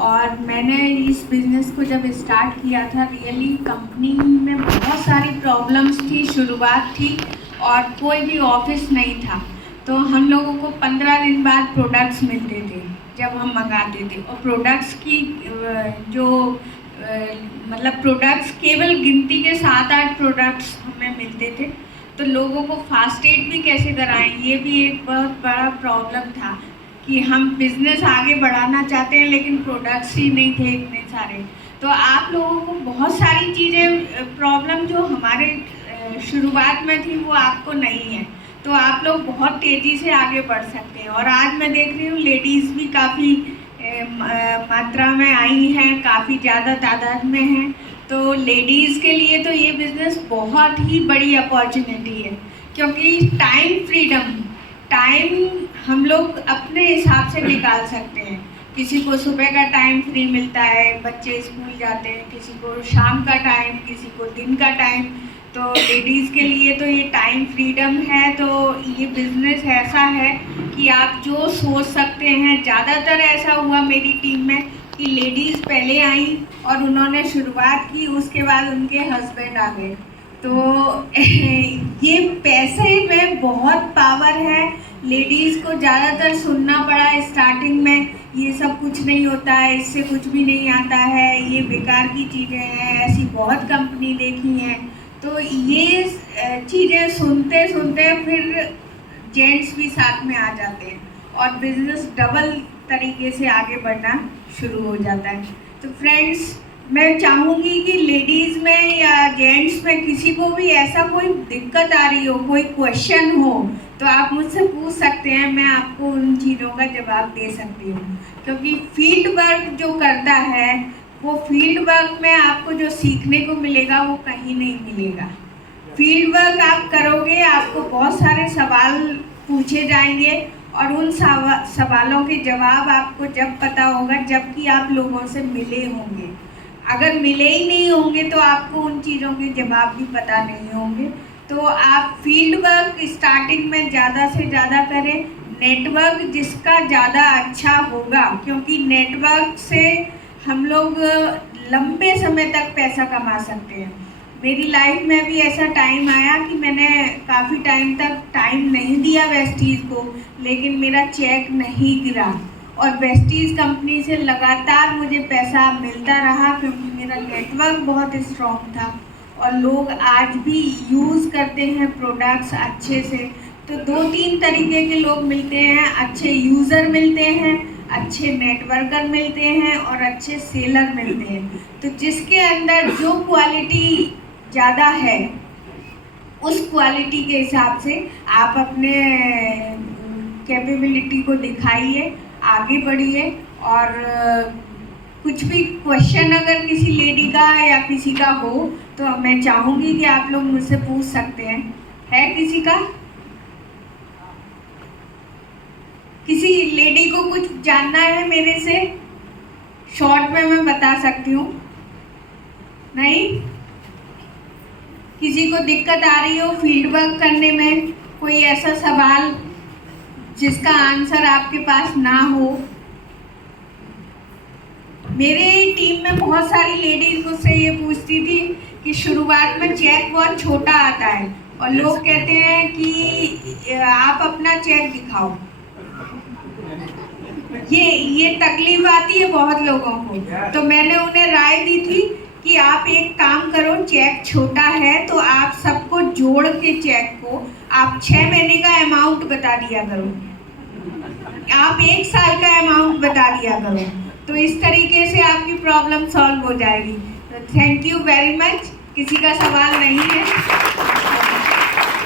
और मैंने इस बिज़नेस को जब स्टार्ट किया था, रियली कंपनी में बहुत सारी प्रॉब्लम्स थी, शुरुआत थी और कोई भी ऑफिस नहीं था। तो हम लोगों को 15 दिन बाद प्रोडक्ट्स मिलते थे जब हम मंगाते थे, और प्रोडक्ट्स की जो मतलब प्रोडक्ट्स केवल गिनती के 7-8 प्रोडक्ट्स हमें मिलते थे। तो लोगों को फास्ट एड भी कैसे कराएं, ये भी एक बहुत बड़ा प्रॉब्लम था कि हम बिज़नेस आगे बढ़ाना चाहते हैं लेकिन प्रोडक्ट्स ही नहीं थे इतने सारे। तो आप लोगों को बहुत सारी चीज़ें प्रॉब्लम जो हमारे शुरुआत में थी वो आपको नहीं है, तो आप लोग बहुत तेज़ी से आगे बढ़ सकते हैं। और आज मैं देख रही हूँ लेडीज़ भी काफ़ी मात्रा में आई हैं, काफ़ी ज़्यादा तादाद में हैं। तो लेडीज़ के लिए तो ये बिज़नेस बहुत ही बड़ी अपॉर्चुनिटी है, क्योंकि टाइम हम लोग अपने हिसाब से निकाल सकते हैं। किसी को सुबह का टाइम फ्री मिलता है, बच्चे स्कूल जाते हैं, किसी को शाम का टाइम, किसी को दिन का टाइम। तो लेडीज़ के लिए तो ये टाइम फ्रीडम है। तो ये बिज़नेस ऐसा है कि आप जो सोच सकते हैं, ज़्यादातर ऐसा हुआ मेरी टीम में कि लेडीज़ पहले आई और उन्होंने शुरुआत की, उसके बाद उनके हस्बैंड आ गए। तो ये पैसे में बहुत पावर है। लेडीज़ को ज़्यादातर सुनना पड़ा स्टार्टिंग में, ये सब कुछ नहीं होता है, इससे कुछ भी नहीं आता है, ये बेकार की चीज़ें हैं, ऐसी बहुत कंपनी देखी हैं। तो ये चीज़ें सुनते सुनते फिर जेंट्स भी साथ में आ जाते हैं और बिज़नेस डबल तरीके से आगे बढ़ना शुरू हो जाता है। तो फ्रेंड्स, मैं चाहूँगी कि लेडीज़ में या जेंट्स में किसी को भी ऐसा कोई दिक्कत आ रही हो, कोई क्वेश्चन हो, तो आप मुझसे पूछ सकते हैं, मैं आपको उन चीज़ों का जवाब दे सकती हूँ। क्योंकि फील्ड वर्क जो करता है, वो फील्ड वर्क में आपको जो सीखने को मिलेगा वो कहीं नहीं मिलेगा। फील्ड वर्क आप करोगे, आपको बहुत सारे सवाल पूछे जाएंगे और उन सवालों के जवाब आपको जब पता होगा जबकि आप लोगों से मिले होंगे। अगर मिले ही नहीं होंगे तो आपको उन चीज़ों के जवाब भी पता नहीं होंगे। तो आप फील्ड वर्क स्टार्टिंग में ज़्यादा से ज़्यादा करें। नेटवर्क जिसका ज़्यादा अच्छा होगा, क्योंकि नेटवर्क से हम लोग लंबे समय तक पैसा कमा सकते हैं। मेरी लाइफ में भी ऐसा टाइम आया कि मैंने काफ़ी टाइम तक टाइम नहीं दिया वेस्टीज़ को, लेकिन मेरा चेक नहीं गिरा और वेस्टीज़ कंपनी से लगातार मुझे पैसा मिलता रहा, क्योंकि मेरा नेटवर्क बहुत स्ट्रॉन्ग था और लोग आज भी यूज़ करते हैं प्रोडक्ट्स अच्छे से। तो 2-3 तरीके के लोग मिलते हैं, अच्छे यूज़र मिलते हैं, अच्छे नेटवर्कर मिलते हैं और अच्छे सेलर मिलते हैं। तो जिसके अंदर जो क्वालिटी ज़्यादा है, उस क्वालिटी के हिसाब से आप अपने कैपेबिलिटी को दिखाइए, आगे बढ़िए। और कुछ भी क्वेश्चन अगर किसी लेडी का या किसी का हो तो मैं चाहूँगी कि आप लोग मुझसे पूछ सकते हैं। है किसी का? किसी लेडी को कुछ जानना है मेरे से? शॉर्ट में मैं बता सकती हूँ। नहीं? किसी को दिक्कत आ रही हो फील्ड वर्क करने में? कोई ऐसा सवाल जिसका आंसर आपके पास ना हो? मेरे टीम में बहुत सारी लेडीज मुझसे ये पूछती थी कि शुरुआत में चेक बहुत छोटा आता है और लोग कहते हैं कि आप अपना चेक दिखाओ। ये तकलीफ आती है बहुत लोगों को। तो मैंने उन्हें राय दी थी कि आप एक काम करो, चेक छोटा है तो आप सबको जोड़ के चेक को आप 6 महीने का अमाउंट बता दिया करो, आप 1 साल का अमाउंट बता दिया करो। तो इस तरीके से आपकी प्रॉब्लम सॉल्व हो जाएगी। तो थैंक यू वेरी मच। किसी का सवाल नहीं है?